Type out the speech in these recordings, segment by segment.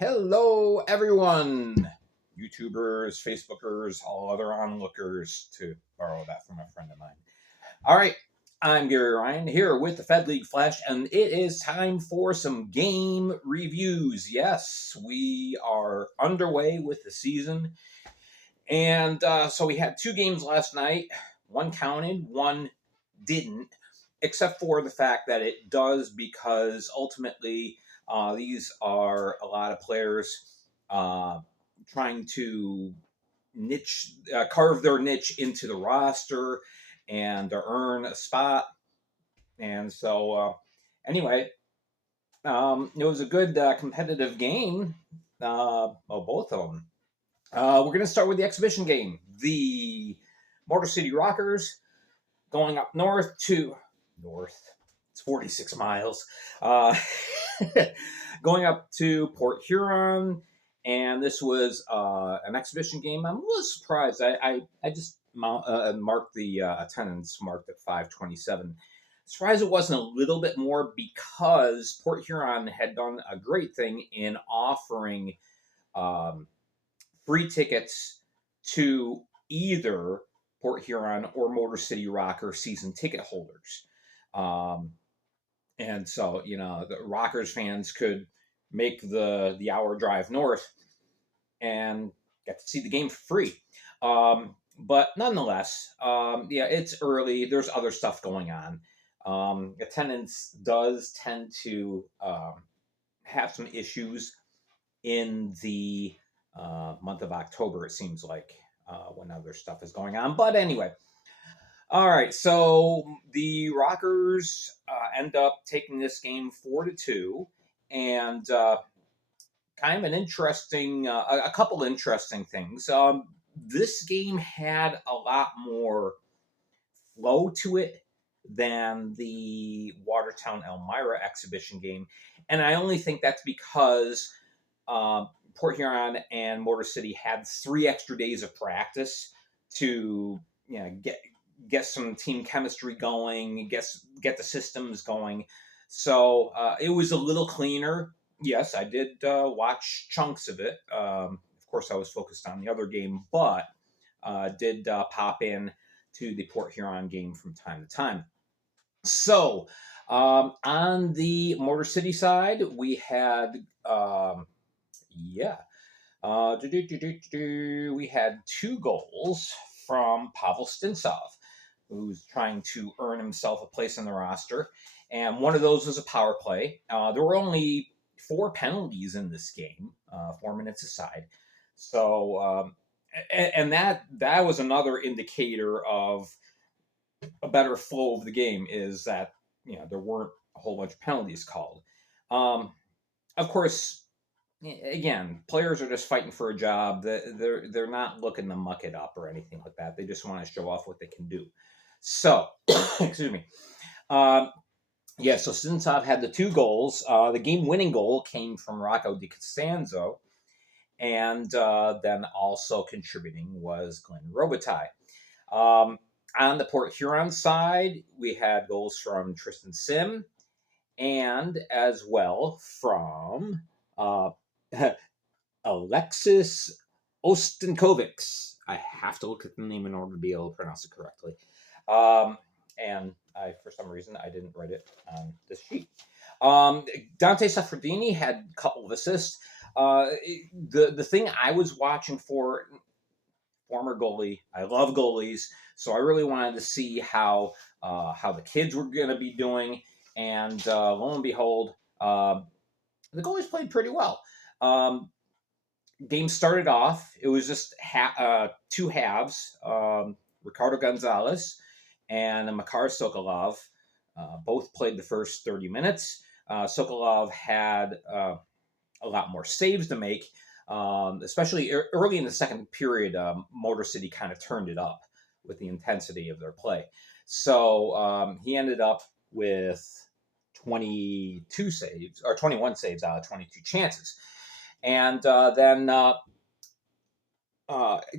Hello, everyone! YouTubers, Facebookers, all other onlookers, to borrow that from a friend of mine. All right, I'm Gary Ryan here with the Fed League Flash, and it is time for some game reviews. Yes, we are underway with the season, and so we had two games last night. One counted, one didn't, except for the fact that it does because ultimately these are a lot of players uh, trying to carve their niche into the roster and earn a spot. And so, anyway, it was a good competitive game. Both of them. We're going to start with the exhibition game. The Motor City Rockers going up north. It's 46 miles. Uh, going up to Port Huron, and this was an exhibition game. I'm a little surprised. I just marked the attendance marked at 527. Surprised it wasn't a little bit more because Port Huron had done a great thing in offering um, free tickets to either Port Huron or Motor City Rocker season ticket holders. Um, and so, the Rockers fans could make the hour drive north and get to see the game for free. But nonetheless, yeah, it's early. There's other stuff going on. Attendance does tend to have some issues in the month of October, it seems like, when other stuff is going on. But anyway, all right. So the Rockers end up taking this game 4-2, and kind of an interesting, a couple interesting things. This game had a lot more flow to it than the Watertown Elmira exhibition game, and I only think that's because Port Huron and Motor City had 3 extra days of practice to get some team chemistry going, get the systems going. So it was a little cleaner. Yes, I did watch chunks of it. Of course, I was focused on the other game, but did pop in to the Port Huron game from time to time. So on the Motor City side, we had yeah. We had 2 goals from Pavel Stintsov, who's trying to earn himself a place in the roster. And one of those was a power play. There were only 4 penalties in this game, 4 minutes aside. So, and that was another indicator of a better flow of the game, is that there weren't a whole bunch of penalties called. Of course, again, players are just fighting for a job. They're not looking to muck it up or anything like that. They just want to show off what they can do. So, excuse me. Yeah, so Sintsov had the 2 goals. The game-winning goal came from Rocco Di Costanzo, and then also contributing was Glenn Robitaille. On the Port Huron side, we had goals from Tristan Sim, and as well from Alexis Ostenkovics. I have to look at the name in order to be able to pronounce it correctly. And for some reason, I didn't write it on this sheet. Dante Saffredini had a couple of assists. The thing I was watching for, former goalie, I love goalies, so I really wanted to see how the kids were going to be doing. And lo and behold, the goalies played pretty well. Game started off, it was just 2 halves. Ricardo Gonzalez and Makar Sokolov both played the first 30 minutes. Sokolov had a lot more saves to make, especially early in the second period. Motor City kind of turned it up with the intensity of their play. So he ended up with 22 saves, or 21 saves out of 22 chances. And then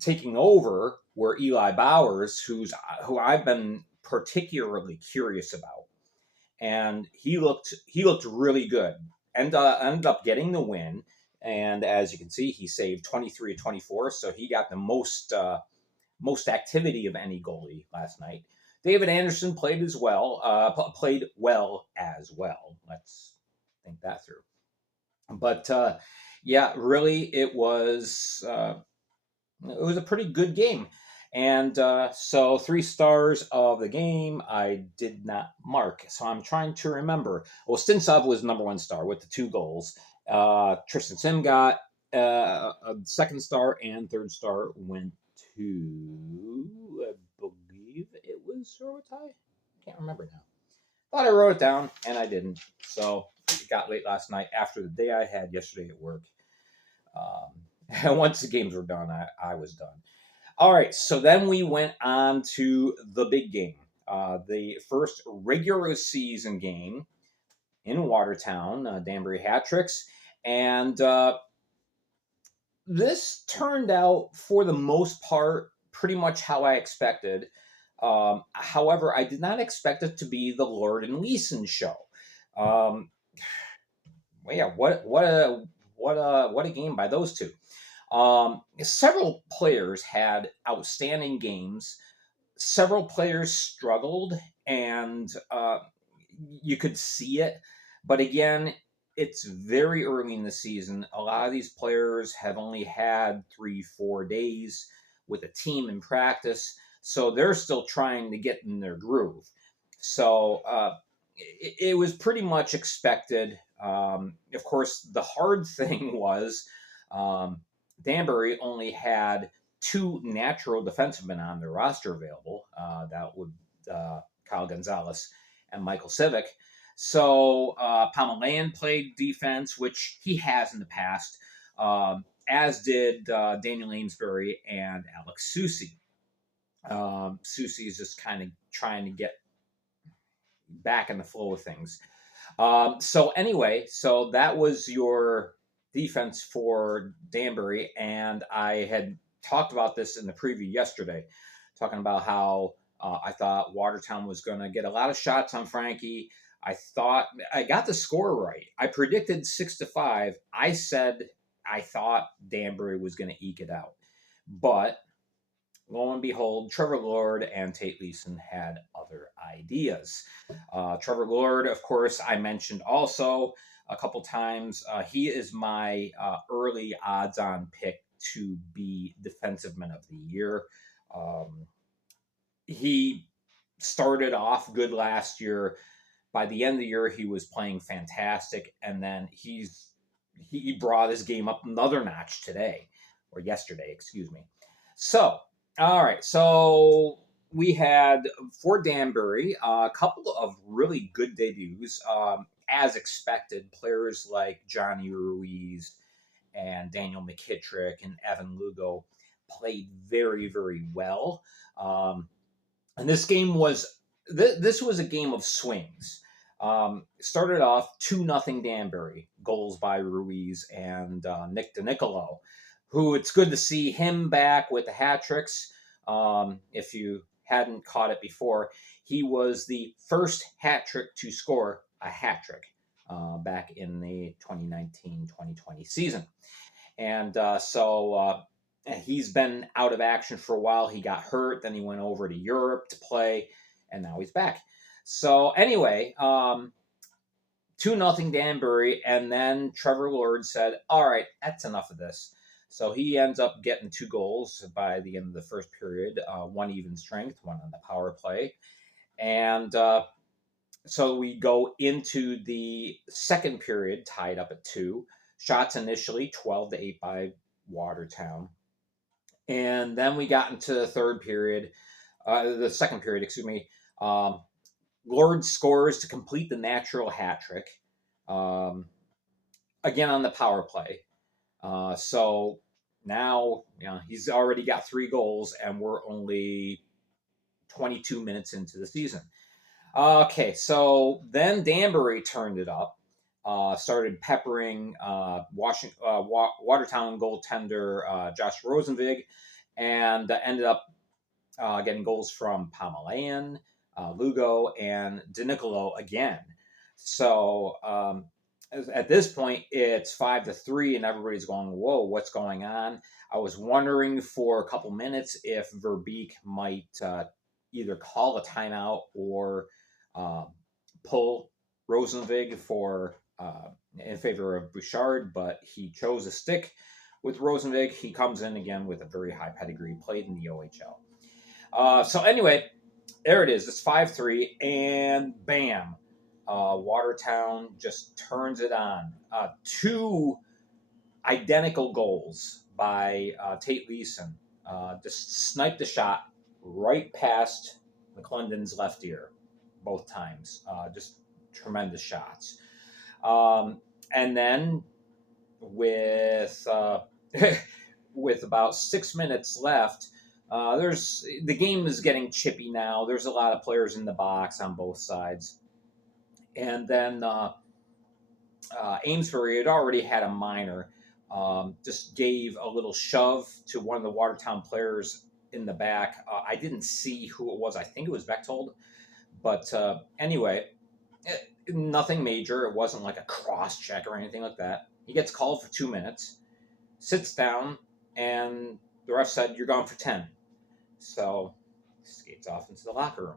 taking over were Eli Bowers, who I've been particularly curious about, and he looked really good. And ended up getting the win. And as you can see, he saved 23 of 24, so he got the most activity of any goalie last night. David Anderson played as well. Played well as well. Let's think that through. But yeah, really, it was a pretty good game. And so 3 stars of the game I did not mark. So I'm trying to remember. Well, Stinsov was number 1 star with the 2 goals. Tristan Sim got a 2nd star, and 3rd star went to, I believe it was Rorotai. Can't remember now. Thought I wrote it down, and I didn't. So it got late last night after the day I had yesterday at work. And once the games were done, I was done. All right, so then we went on to the big game, the first regular season game in Watertown, Danbury Hat Tricks. And this turned out, for the most part, pretty much how I expected. However, I did not expect it to be the Lord and Leeson show. Well, yeah, what a game by those two. Several players had outstanding games. Several players struggled, and you could see it. But again, it's very early in the season. A lot of these players have only had 3-4 days with a team in practice, so they're still trying to get in their groove. So it was pretty much expected. Of course, the hard thing was Danbury only had 2 natural defensemen on their roster available. That would Kyle Gonzalez and Michael Civic. So Pamelayan played defense, which he has in the past, as did Daniel Amesbury and Alex Susi. Susi is just kind of trying to get back in the flow of things. So anyway, so that was your defense for Danbury, and I had talked about this in the preview yesterday, talking about how I thought Watertown was going to get a lot of shots on Frankie. I thought I got the score right. I predicted 6-5. I said I thought Danbury was going to eke it out, but lo and behold, Trevor Lord and Tate Leeson had other ideas. Trevor Lord, of course, I mentioned also a couple times. He is my early odds-on pick to be Defensive Man of the Year. He started off good last year. By the end of the year, he was playing fantastic, and then he brought his game up another notch today, or yesterday, excuse me. So, all right, so we had for Danbury a couple of really good debuts, as expected. Players like Johnny Ruiz and Daniel McKittrick and Evan Lugo played very, very well. And this was a game of swings. Started off 2-0 Danbury, goals by Ruiz and Nick DiNiccolo, who it's good to see him back with the hat tricks. If you hadn't caught it before, he was the first hat trick to score a hat trick back in the 2019-2020 season. And so he's been out of action for a while. He got hurt, then he went over to Europe to play, and now he's back. So anyway, 2-0 Danbury, and then Trevor Lord said, all right, that's enough of this. So he ends up getting 2 goals by the end of the first period, 1 even strength, 1 on the power play. And so we go into the second period, tied up at 2. Shots initially 12-8 by Watertown. And then we got into the second period, excuse me. Lord scores to complete the natural hat trick, again on the power play. So now he's already got 3 goals, and we're only 22 minutes into the season. Okay, so then Danbury turned it up, started peppering Watertown goaltender Josh Rosenvig, and ended up getting goals from Pamelayan, Lugo, and DiNiccolo again. So At this point, it's 5-3, and everybody's going, "Whoa, what's going on?" I was wondering for a couple minutes if Verbeek might either call a timeout or uh, pull Rosenvig for in favor of Bouchard, but he chose to stick with Rosenvig. He comes in again with a very high pedigree, played in the OHL. So anyway, there it is. It's 5-3, and bam, Watertown just turns it on. Two identical goals by Tate Leeson. Just sniped the shot right past McClendon's left ear both times. Just tremendous shots. And then with with about 6 minutes left, there's the game is getting chippy now. There's a lot of players in the box on both sides, and then Amesbury had already had a minor. Just gave a little shove to one of the Watertown players in the back. I didn't see who it was. I think it was Bechtold. But anyway, nothing major. It wasn't like a cross check or anything like that. He gets called for 2 minutes, sits down, and the ref said, "You're gone for 10." So skates off into the locker room.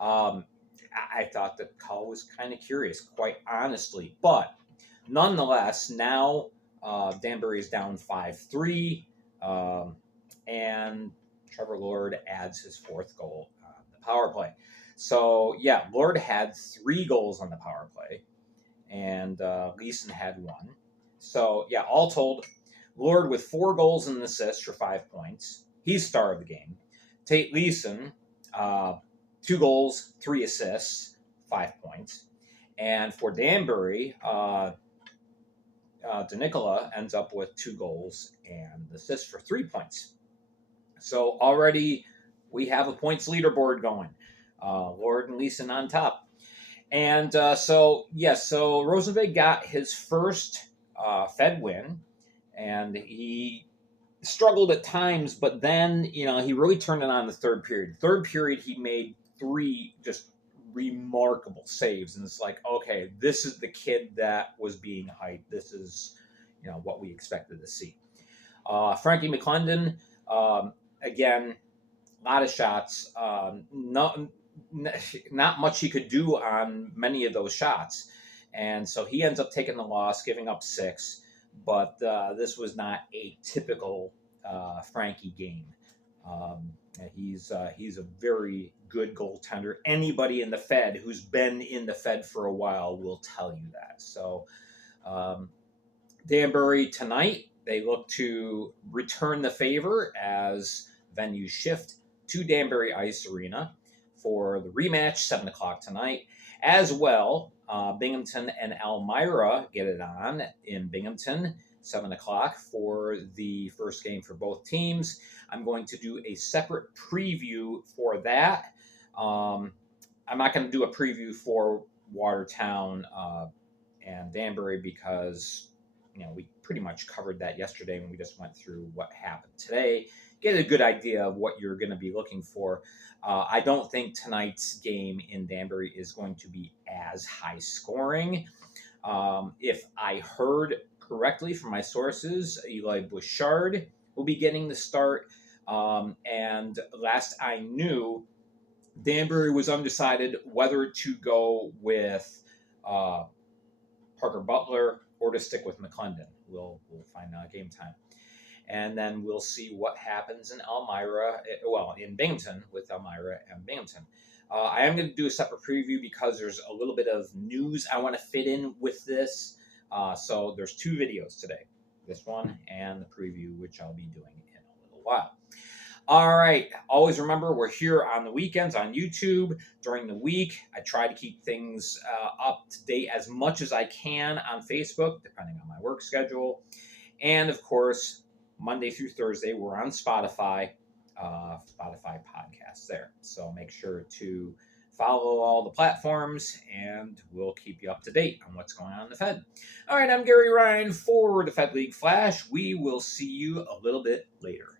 I thought the call was kind of curious, quite honestly. But nonetheless, now Danbury is down 5-3, and Trevor Lord adds his fourth goal on the power play. So, yeah, Lord had 3 goals on the power play, and Leeson had 1. So, yeah, all told, Lord with 4 goals and an assist for 5 points. He's star of the game. Tate Leeson, 2 goals, 3 assists, 5 points. And for Danbury, DeNicola ends up with 2 goals and assists for 3 points. So already we have a points leaderboard going. Lord and Leeson on top. And so Rosenvig got his first Fed win, and he struggled at times, but then, he really turned it on the third period. Third period, he made 3 just remarkable saves, and it's like, okay, this is the kid that was being hyped. This is, what we expected to see. Frankie McClendon, again, a lot of shots. Not much he could do on many of those shots, and so he ends up taking the loss, giving up 6. But this was not a typical Frankie game. He's a very good goaltender. Anybody in the Fed who's been in the Fed for a while will tell you that. So Danbury tonight, they look to return the favor as venues shift to Danbury Ice Arena for the rematch, 7 o'clock tonight. As well, Binghamton and Elmira get it on in Binghamton, 7 o'clock for the first game for both teams. I'm going to do a separate preview for that. I'm not going to do a preview for Watertown and Danbury because, we pretty much covered that yesterday when we just went through what happened today. Get a good idea of what you're going to be looking for. I don't think tonight's game in Danbury is going to be as high scoring. If I heard correctly from my sources, Eli Bouchard will be getting the start. And last I knew, Danbury was undecided whether to go with Parker Butler or to stick with McClendon. We'll find out game time. And then we'll see what happens in in Binghamton with Elmira and Binghamton. I am going to do a separate preview because there's a little bit of news I want to fit in with this. So there's 2 videos today, this one and the preview, which I'll be doing in a little while. All right. Always remember, we're here on the weekends on YouTube. During the week, I try to keep things up to date as much as I can on Facebook, depending on my work schedule. And, of course, Monday through Thursday, we're on Spotify podcasts there. So make sure to follow all the platforms, and we'll keep you up to date on what's going on in the Fed. All right, I'm Gary Ryan for the Fed League Flash. We will see you a little bit later.